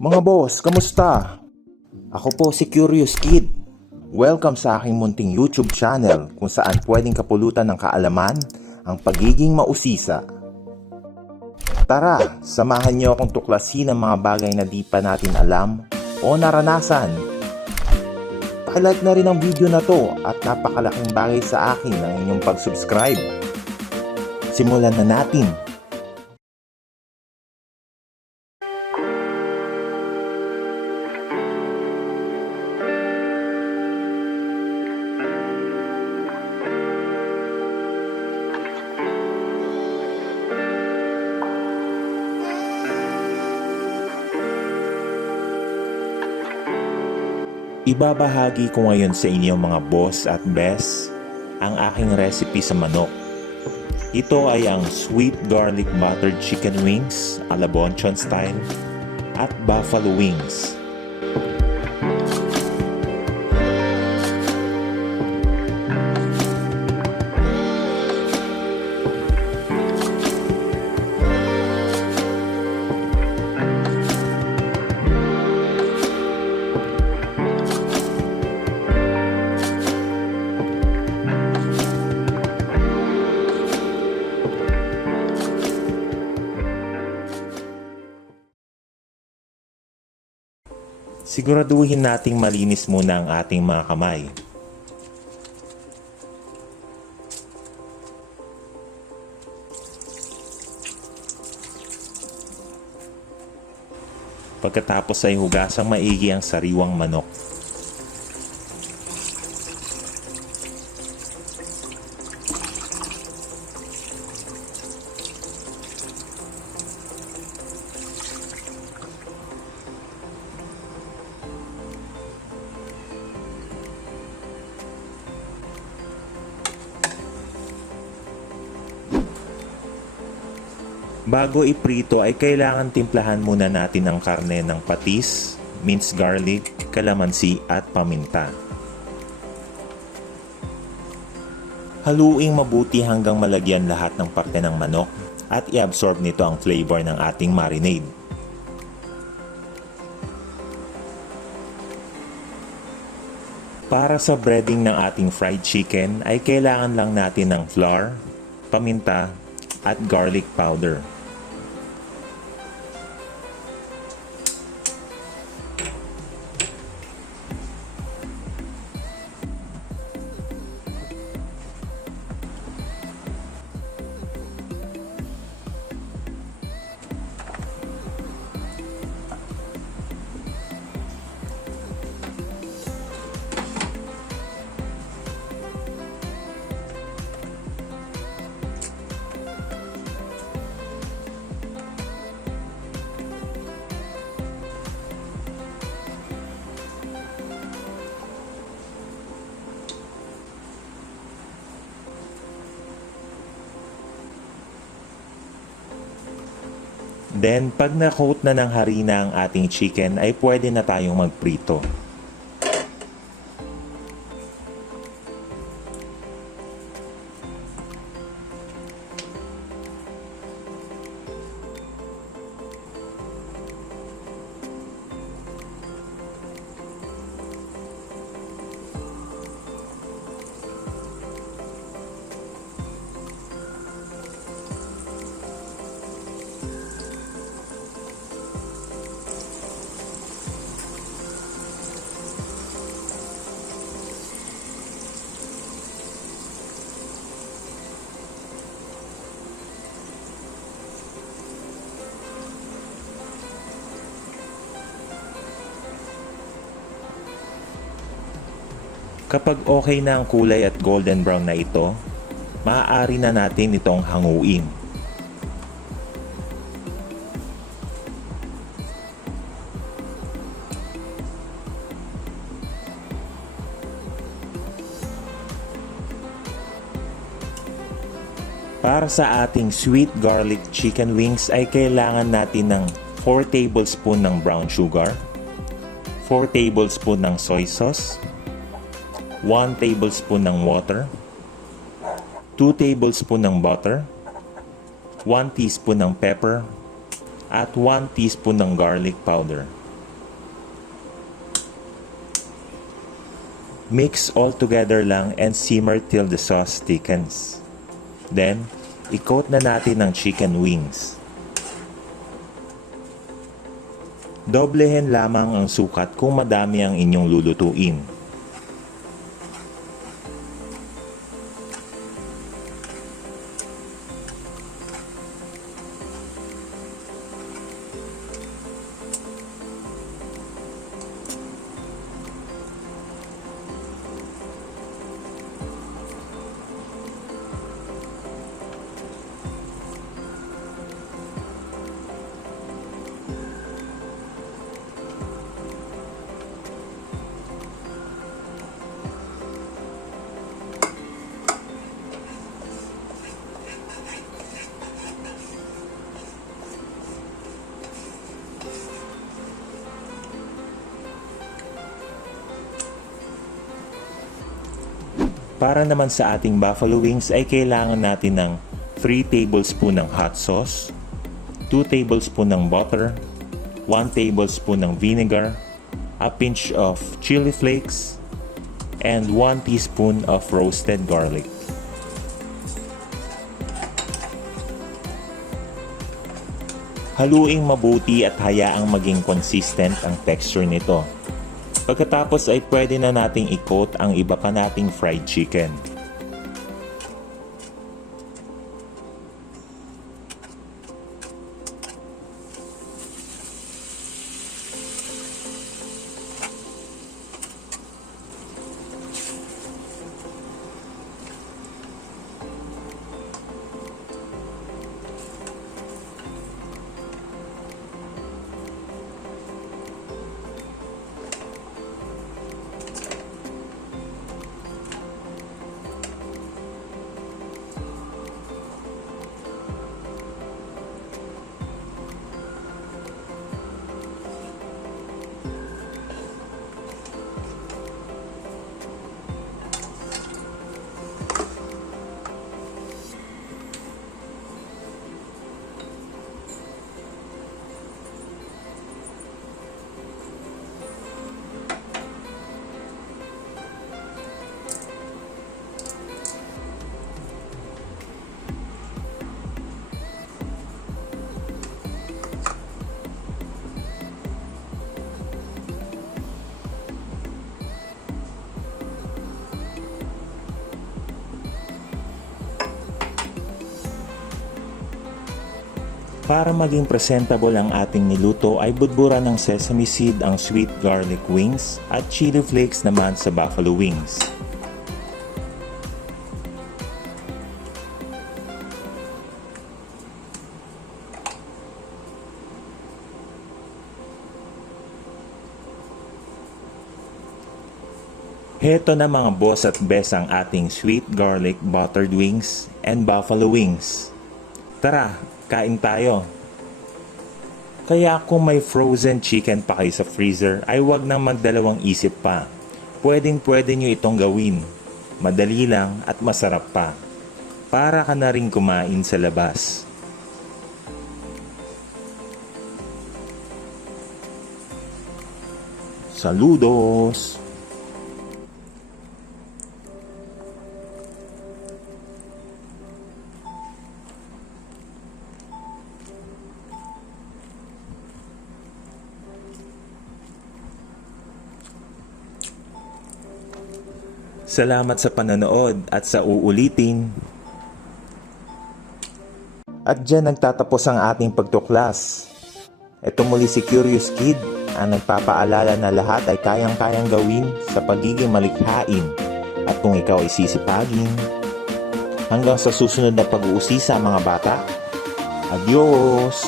Mga boss, kamusta? Ako po si Curious Kid. Welcome sa aking munting YouTube channel kung saan pwedeng kapulutan ng kaalaman ang pagiging mausisa. Tara, samahan niyo akong tuklasin ang mga bagay na di pa natin alam o naranasan. Pakilike na rin ang video na to at napakalaking bagay sa akin ang inyong pag-subscribe. Simulan na natin! Ibabahagi ko ngayon sa inyo mga boss at best ang aking recipe sa manok. Ito ay ang sweet garlic buttered chicken wings a la Bonchon style at buffalo wings. Siguraduhin nating malinis muna ang ating mga kamay. Pagkatapos ay hugasang maigi ang sariwang manok. Bago iprito ay kailangan timplahan muna natin ang karne ng patis, minced garlic, kalamansi at paminta. Haluing mabuti hanggang malagyan lahat ng parte ng manok at i-absorb nito ang flavor ng ating marinade. Para sa breading ng ating fried chicken ay kailangan lang natin ng flour, paminta at garlic powder. Then, pag na-coat na ng harina ang ating chicken, ay pwede na tayong magprito. Kapag okay na ang kulay at golden brown na ito, maaari na natin itong hanguin. Para sa ating sweet garlic chicken wings ay kailangan natin ng 4 tablespoon ng brown sugar, 4 tablespoon ng soy sauce, 1 tablespoon ng water, 2 tablespoon ng butter, 1 teaspoon ng pepper, at 1 teaspoon ng garlic powder. Mix all together lang and simmer till the sauce thickens. Then, i-coat na natin ng chicken wings. Doblehin lamang ang sukat kung madami ang inyong lulutuin. Para naman sa ating buffalo wings ay kailangan natin ng 3 tablespoon ng hot sauce, 2 tablespoon ng butter, 1 tablespoon ng vinegar, a pinch of chili flakes, and 1 teaspoon of roasted garlic. Haluing mabuti at hayaang maging consistent ang texture nito. Pagkatapos ay pwede na nating i-coat ang iba pa nating fried chicken. Para maging presentable ang ating niluto ay budburan ng sesame seed ang sweet garlic wings at chili flakes naman sa buffalo wings. Heto na mga boss at best ang ating sweet garlic buttered wings and buffalo wings. Tara, kain tayo. Kaya kung may frozen chicken pa kayo sa freezer ay wag nang magdalawang isip pa. Pwedeng-pwede nyo itong gawin. Madali lang at masarap pa. Para ka na rin kumain sa labas. Saludos! Salamat sa panonood at sa uulitin. At dyan nagtatapos ang ating pagtuklas. Ito muli si Curious Kid ang nagpapaalala na lahat ay kayang-kayang gawin sa pagiging malikhain at kung ikaw ay sisipagin. Hanggang sa susunod na pag-uusisa mga bata. Adios!